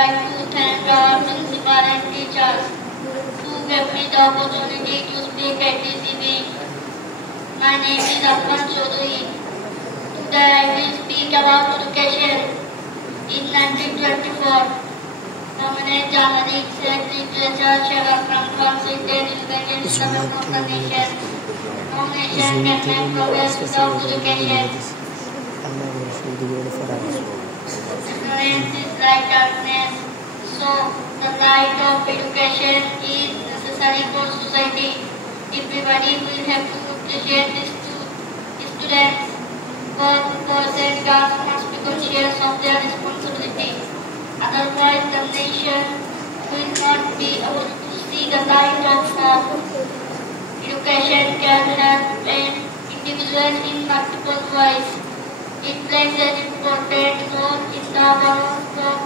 like to thank our principal and teachers who gave me the opportunity to speak at this event. My name is Arpan Chaudhary. Today I will speak about education. In 1924, Prominent journalist and literature Sherlock Holmes considered independent development of the nation. No nation can make progress without education. Ignorance is like darkness, so the light of education is necessary for society. Everybody will have to appreciate the students. Both boys and girls must be conscious of their responsibility. Otherwise, the nation will not be able to see the light of hope. Education can help an individual in multiple ways. It plays an important role in the world of